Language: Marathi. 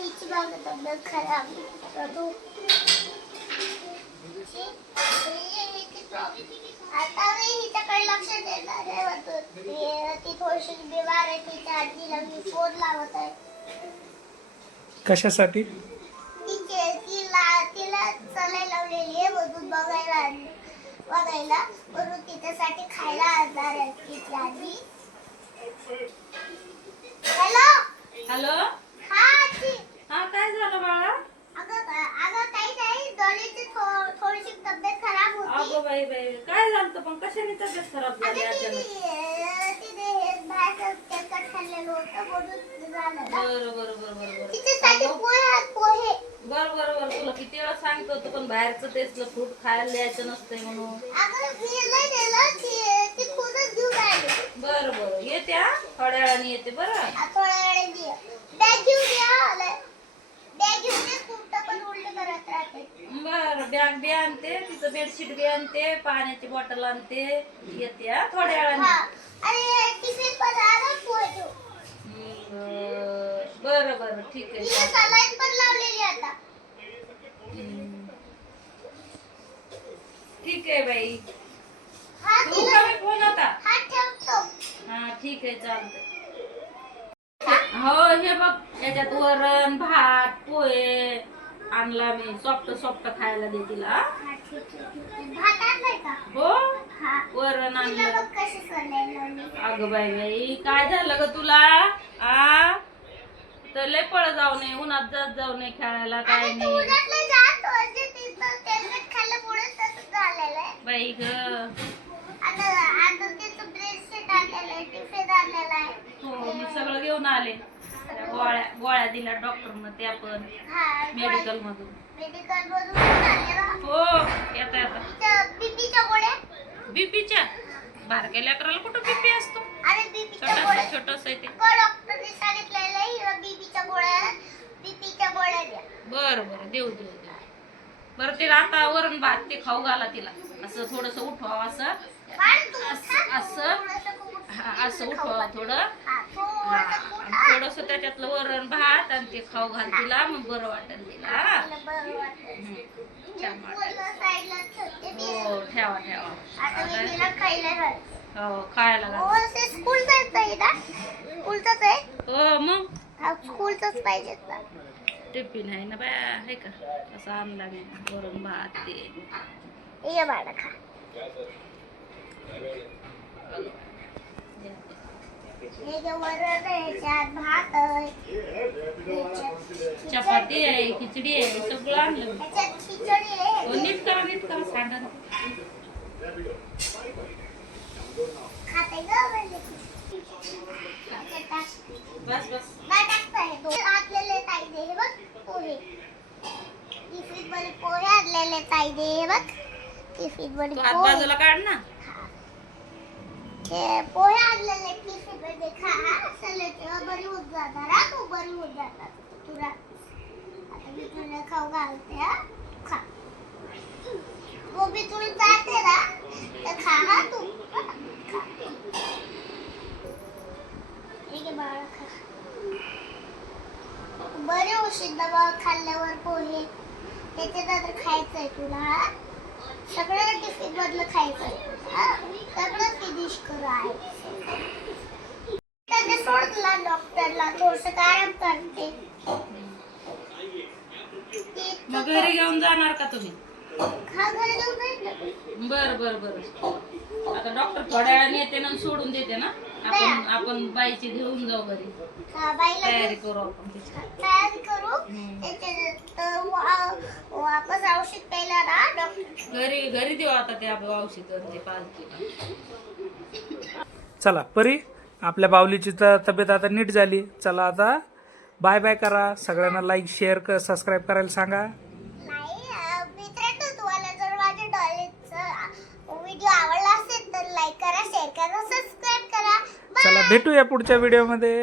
हिची बाग तब्येत खराब आता मी हिच्याकडे लक्ष देणार आहे. ती थोडीशी बिमार आहे. तिच्या आजीला मी फोन लावत आहे. कशासाठी? तिला चलाय लावलेली आहे म्हणून बघायला म्हणून तिच्यासाठी खायला आणणार आहे तिची आजी. Hello hello. हा आजी. हा काय झालं बाळा? अगं काही नाही, डॉलीची थोडीशी तब्येत खराब होती. अगं बाई बाई काय झालं पण कशाने तब्येत खराब झाली अचानक? तिने हे बाहेर तेलकट खाल्लेलं होतं म्हणून झालं ना. बरं. तिच्यासाठी पोहे. बरं तुला किती वेळा सांगतो होतो पण बाहेरचं तेच फ्रूट खायला द्यायचं नसतंय म्हणून. अगं मी लय नेलं ती खुदच घेऊन आली. बरं येते हा थोड्या वेळाने येते. बरं थोड्या वेळाने ये. बॅग घेऊन या. बॅग घेऊन ये. कुठं पण उलटी करत राहते. बरं बॅग बी आणते, तिचं बेडशीट बी आणते, पाण्याची बॉटल आणते, येते हा थोड्या वेळाने. आणि टिफिन पण आणा पोहे घेऊ. बरं ठीक आहे. तिला सलाईन पण लावलेली आता. ठीक आहे बाई. हा तू का मी फोन आता? हा ठेवतो. हा ठीक आहे चालतंय. हो हे बघ याच्यात वरण भात पोहे आणला मी. सॉफ्ट खायला दे तिला. हा ठीक आहे. भात आणलाय का? हो हा. वरण तिला आणलं. बघ कशी सलाईन लावली. अगं बाई काय झालं ग तुला? आ तर लय पळ जाऊ नये, उन्हात जाऊ नये खेळायला काय आणि तू नाही उन्हातलं जात म्हणजे तिथं तेलकट खाल्ल्यामुळे तसं झालेलं आहे. बाई ग. आता तिथं ब्रेसलेट आणलेलं आहे, टिफिन आणलेला आहे. हो मी सगळं घेऊन आले. त्या गोळ्या दिल्या डॉक्टरनं त्या पण मेडिकल मधून. मेडिकल मधून आणले ना. हो येता बीपीच्या गोळ्या. बीपीच्या बारक्या लेकराला कुठं बीपी असतो? आणि बीपीच्या गोळ्या छोटस आहे ते. डॉक्टरने सांगितलेलं आहे बीपीच्या गोळ्या द्या. बरं देऊ. बरं तिला आता वरण भात ते खाऊ घाला तिला. असं थोडस उठवावं असं उठवावं थोडं. थोडस त्याच्यातलं वरण भात आणि ते खाऊ घाल तिला. मग बरं वाटेल तिला. हो ठेवा. हो खायला घाल. हो मग स्कूलच पाहिजे. टिफिन आहे ना बाय आहे का? असं आणला मी वरण भात ते. ये बाळा खा. वरण आहे, त्यात भात आहे, चपाती आहे, खिचडी आहे, सगळं आणलं मी. त्याच्यात खिचडी आहे. हो, नीट करा सांगा ना. खाते ग म्हणजे. बस नाही टाकताय. आणलेले ताईदे हे बघ पोहे. टिफिन मध्ये पोहे आणलेले ताईदे हे बघ. टिफिन मध्ये तू हात बाजूला काढ ना. पोहे आणलेले टिफिन मध्ये खा. सलट बरी होत जाणार. तू बरी होत जाणार तुला. आता मी तुला खाऊ घालते. खा. गोबी तुला जाते ना तर खा. हा तू खा. बाळा खा. बरे होशील दवा खाल्ल्यावर पोहे. त्याच्यानंतर खायचंय तुला. सगळं टिफिन मधलं खायचंय. सगळं फिनिश करू आहे. त्याने सोडला डॉक्टरला थोडस आराम करते. मग घरी घेऊन जाणार का तुम्ही? खा घरी जाऊन जाईल. बरं. आता डॉक्टर थोड्या वेळाने येते ना सोडून देते ना. आपण बाईची घेऊन जाऊ घरी. तयारी करू आपण तिची. तयारी करू. वापस औषध प्यायला ना डॉक्टर. घरी देऊ आता ते आपण औषध ते 5 किलो. चला परी, आपल्या बावलीची तब्येत आता नीट झाली. चला आता बाय करा. सगळ्यांना लाईक शेअर सबस्क्राईब करायला सांगा. मित्रांनो, तुम्हाला जर माझ्या डॉलीचा व्हिडिओ आवडला असेल तर लाईक करा, शेअर करा, सबस्क्राईब करा. चला भेटूया पुढच्या व्हिडिओमध्ये.